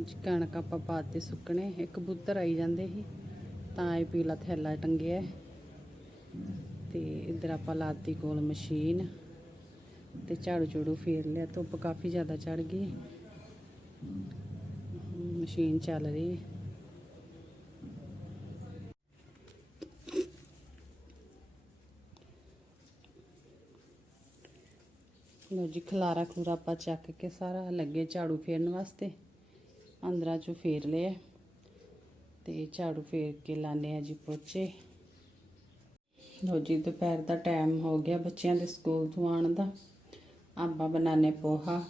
ਅੱਜ ਕਣਕ ਆਪਾਂ ਪਾਤੇ ਸੁੱਕਣੇ, ਇੱਕ ਕਬੂਤਰ ਆਈ ਜਾਂਦੇ ਸੀ, ਤਾਂ ਇਹ ਪੀਲਾ ਥੈਲਾ ਟੰਗਿਆ। ਤੇ ਇੱਧਰ ਆਪਾਂ ਲਾਤੀ ਕੋਲ ਮਸ਼ੀਨ, ਤੇ ਝਾੜੂ ਝੂੜੂ ਫੇਰ ਲਿਆ, ਧੁੱਪ ਕਾਫੀ ਜ਼ਿਆਦਾ ਚੜ ਗਈ। ਮਸ਼ੀਨ ਚੱਲ ਰਹੀ। ਹੈ ਲੋ ਜੀ, ਖਲਾਰਾ ਖਲੂਰਾ ਆਪਾਂ ਚੱਕ ਕੇ ਸਾਰਾ ਲੱਗੇ ਝਾੜੂ ਫੇਰਨ ਵਾਸਤੇ। ਅੰਦਰਾਂ ਚੋਂ ਫੇਰ ਲਿਆ ਤੇ ਝਾੜੂ ਫੇਰ ਕੇ ਲਾਣੇ ਆ ਜੀ ਪੋਚੇ। ਲੋ ਜੀ, ਦੁਪਹਿਰ ਦਾ ਟਾਈਮ ਹੋ ਗਿਆ ਬੱਚਿਆਂ ਦੇ ਸਕੂਲ ਤੋਂ ਆਉਣ ਦਾ। ਆਪਾਂ ਬਣਾਣੇ ਪੋਹਾ।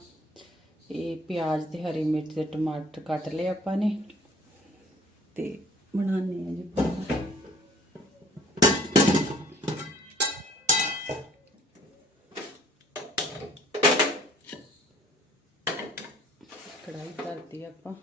ਇਹ ਪਿਆਜ਼ ਤੇ ਹਰੀ ਮਿਰਚ ਤੇ ਟਮਾਟਰ ਕੱਟ ਲਏ ਆਪਾਂ ਨੇ। ਤੇ ਬਣਾਣੇ ਆ ਜੀ അപ്പോൾ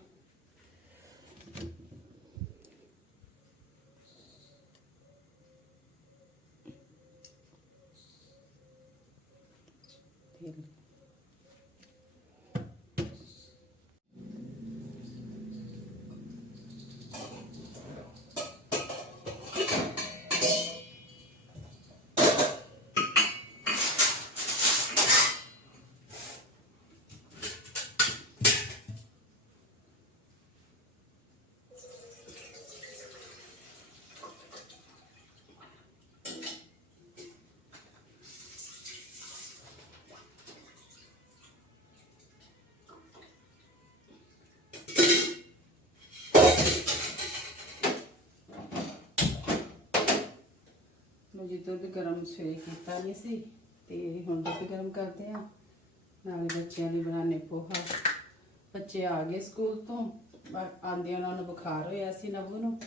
ਜੀ ਦੁੱਧ ਗਰਮ ਸਵੇਰੇ ਕੀਤਾ ਨਹੀਂ ਸੀ ਤੇ ਹੁਣ ਦੁੱਧ ਗਰਮ ਕਰਦੇ ਆ ਨਾਲੇ ਬੱਚਿਆਂ ਲਈ ਬਣਾਣੇ ਪੋਹਾ। ਬੱਚੇ ਆ ਗਏ ਸਕੂਲ ਤੋਂ, ਬਾ- ਆਉਂਦਿਆਂ ਉਹਨਾਂ ਨੂੰ ਬੁਖਾਰ ਹੋਇਆ ਸੀ ਨਵੂ ਨੂੰ।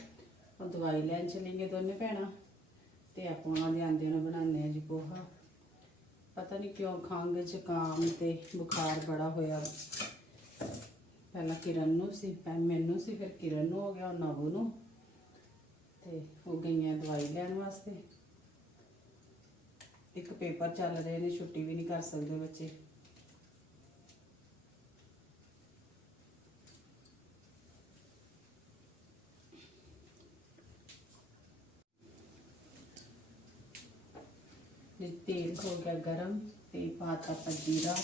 ਉਹ ਦਵਾਈ ਲੈਣ ਚਲੀਗੇ ਦੋਨੇ ਭੈਣਾਂ, ਤੇ ਆਪਾਂ ਉਹਨਾਂ ਦੇ ਆਉਂਦਿਆਂ ਨੂੰ ਬਣਾਉਂਦੇ ਆ ਜੀ ਪੋਹਾ। ਪਤਾ ਨਹੀਂ ਕਿਉਂ ਖੰਘ, ਜ਼ੁਕਾਮ ਤੇ ਬੁਖਾਰ ਬੜਾ ਹੋਇਆ। ਪਹਿਲਾਂ ਕਿਰਨ ਨੂੰ ਸੀ ਫਿਰ ਮੈਨੂੰ ਸੀ, ਫਿਰ ਕਿਰਨ ਨੂੰ ਹੋ ਗਿਆ, ਹੁਣ ਨਵੂ ਨੂੰ। ਤੇ ਉਹ ਗਈਆਂ ਦਵਾਈ ਲੈਣ ਵਾਸਤੇ। ਇੱਕ ਪੇਪਰ ਚੱਲ ਰਹੇ ਨੇ, ਛੁੱਟੀ ਵੀ ਨਹੀਂ ਕਰ ਸਕਦੇ ਬੱਚੇ। ਤੇਲ ਹੋ ਗਿਆ ਗਰਮ, ਤੇ ਪਾਤਾ ਆਪਾਂ ਜੀਰਾ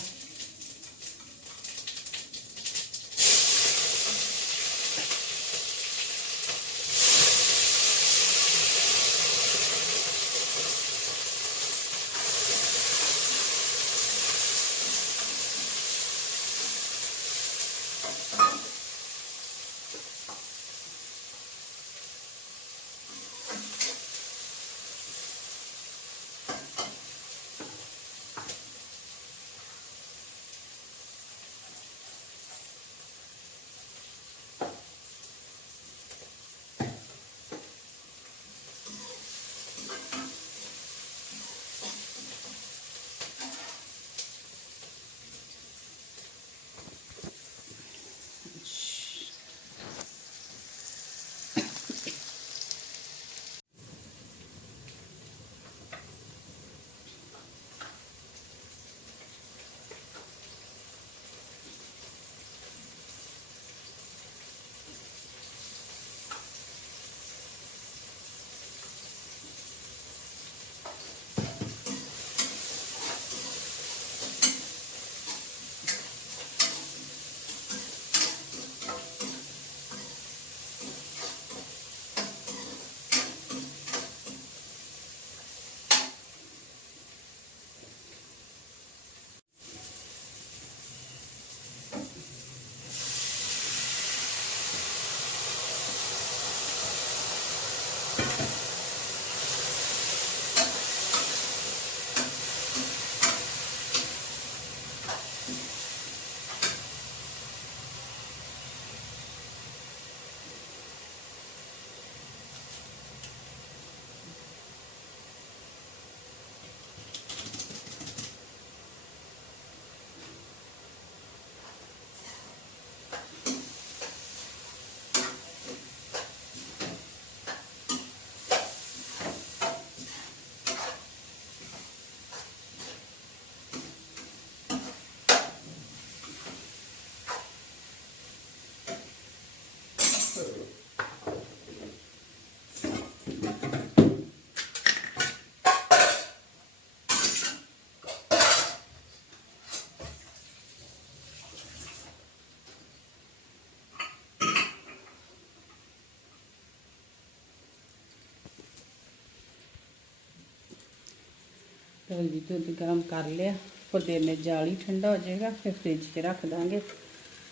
ਚਲ ਜੀ ਦੁੱਧ ਗਰਮ ਕਰ ਲਿਆ। ਪੁਦੀਨੇ ਜਾਲੀ ਠੰਡਾ ਹੋ ਜਾਏਗਾ, ਫਿਰ ਫ੍ਰਿਜ 'ਚ ਰੱਖ ਦਾਂਗੇ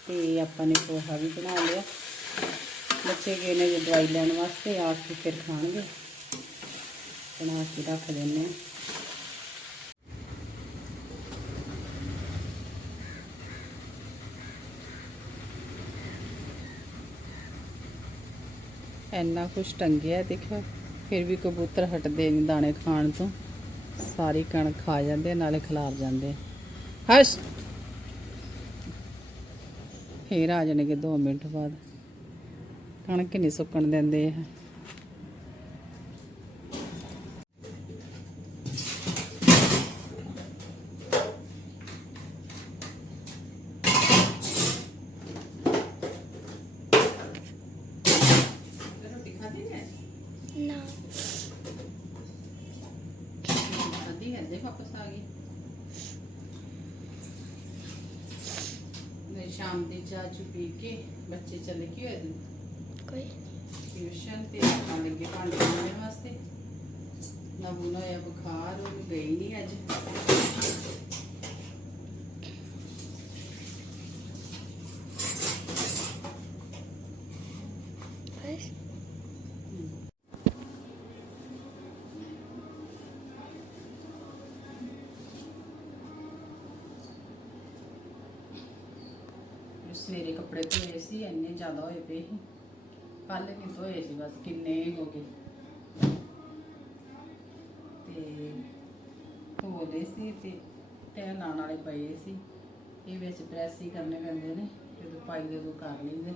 ਤੇ ਆਪਾਂ ਨੇ ਪੋਹਾ ਵੀ ਬਣਾ ਲਿਆ। ਬੱਚੇ ਗਏ ਨੇ ਜੇ ਦਵਾਈ ਲੈਣ ਵਾਸਤੇ ਆ ਕੇ ਫਿਰ ਖਾਣਗੇ। ਬਣਾ ਕੇ ਰੱਖ ਦਿੰਦੇ ਹਾਂ। ਇੰਨਾ ਕੁਛ ਟੰਗਿਆ ਦੇਖੋ, ਫਿਰ ਵੀ ਕਬੂਤਰ ਹਟਦੇ ਨਹੀਂ ਦਾਣੇ ਖਾਣ ਤੋਂ। ਸਾਰੀ ਕਣਕ ਖਾ ਜਾਂਦੇ, ਨਾਲੇ ਖਿਲਾਰ ਜਾਂਦੇ। ਹਸ਼ ਫੇਰ ਆ ਜਾਣਗੇ 2 ਮਿੰਟ ਬਾਅਦ। ਕਣਕ ਨਹੀਂ ਸੁੱਕਣ ਦਿੰਦੇ ਇਹ ਰੋਟੀ ਖਾਦੀ ਹੈ ਨਾ ਖਾਦੀ ਹੈ ਦੇ ਵਾਪਸ ਆ ਗਈ। ਮੈਂ ਸ਼ਾਮ ਦੀ ਚਾਹ ਚੁ ਪੀ ਕੇ ਬੱਚੇ ਚਲੇ ਗਏ ਹੋਏ ਕੋਈ ਟਿਊਸ਼ਨ ਤੇ ਆਪਾਂ ਲੱਗੇ ਭਾਂਡੇ ਮਾਂਜਣ ਵਾਸਤੇ। ਨੂੰ ਆਇਆ ਬੁਖਾਰ ਉਹ ਗਈ ਨਹੀਂ ਅੱਜ। ਸਵੇਰੇ ਕੱਪੜੇ ਧੋਏ ਸੀ, ਇੰਨੇ ਜ਼ਿਆਦਾ ਹੋਏ ਪਏ ਸੀ। ਕੱਲ ਨਹੀਂ ਧੋਏ ਸੀ ਬਸ, ਕਿੰਨੇ ਹੋ ਗਏ। ਤੇ ਧੋਦੇ ਸੀ ਤੇ ਤੈਅ ਲਾਉਣ ਵਾਲੇ ਪਏ ਸੀ। ਇਹ ਵਿੱਚ ਪ੍ਰੈਸ ਹੀ ਕਰਨੇ ਪੈਂਦੇ ਨੇ, ਜਦੋਂ ਪਾਈ ਦੇ ਉਹ ਕਰ ਲਈਦੇ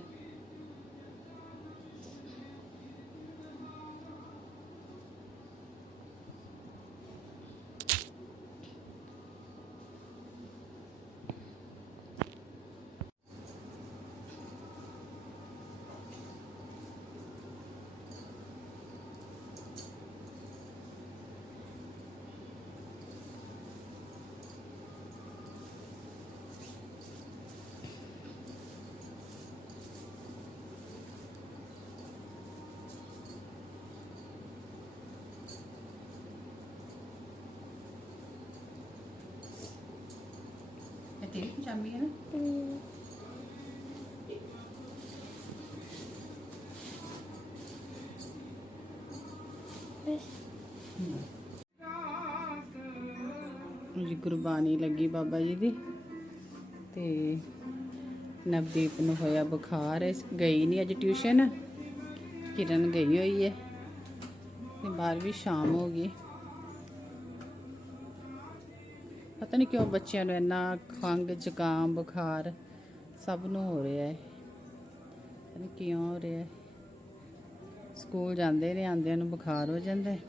ਤੇਰੀ ਪਜਾਮੀ ਹੈ ਨਾ। ਜੀ ਗੁਰਬਾਣੀ ਲੱਗੀ ਬਾਬਾ ਜੀ ਦੀ ਤੇ ਨਵਦੀਪ ਨੂੰ ਹੋਇਆ ਬੁਖਾਰ ਗਈ ਨਹੀਂ ਅੱਜ ਟਿਊਸ਼ਨ। ਕਿਰਨ ਗਈ ਹੋਈ ਹੈ ਤੇ ਬਾਹਰ ਵੀ ਸ਼ਾਮ ਹੋ ਗਈ। ਪਤਾ ਨਹੀਂ ਕਿਉਂ ਬੱਚਿਆਂ ਨੂੰ ਇੰਨਾ ਖੰਗ ਜ਼ੁਕਾਮ, ਬੁਖਾਰ ਸਭ ਨੂੰ ਹੋ ਰਿਹਾ ਹੈ। ਪਤਾ ਨਹੀਂ ਕਿਉਂ ਹੋ ਰਿਹਾ ਹੈ। ਸਕੂਲ ਜਾਂਦੇ ਨੇ ਆਂਦਿਆਂ ਨੂੰ ਬੁਖਾਰ ਹੋ ਜਾਂਦਾ ਹੈ।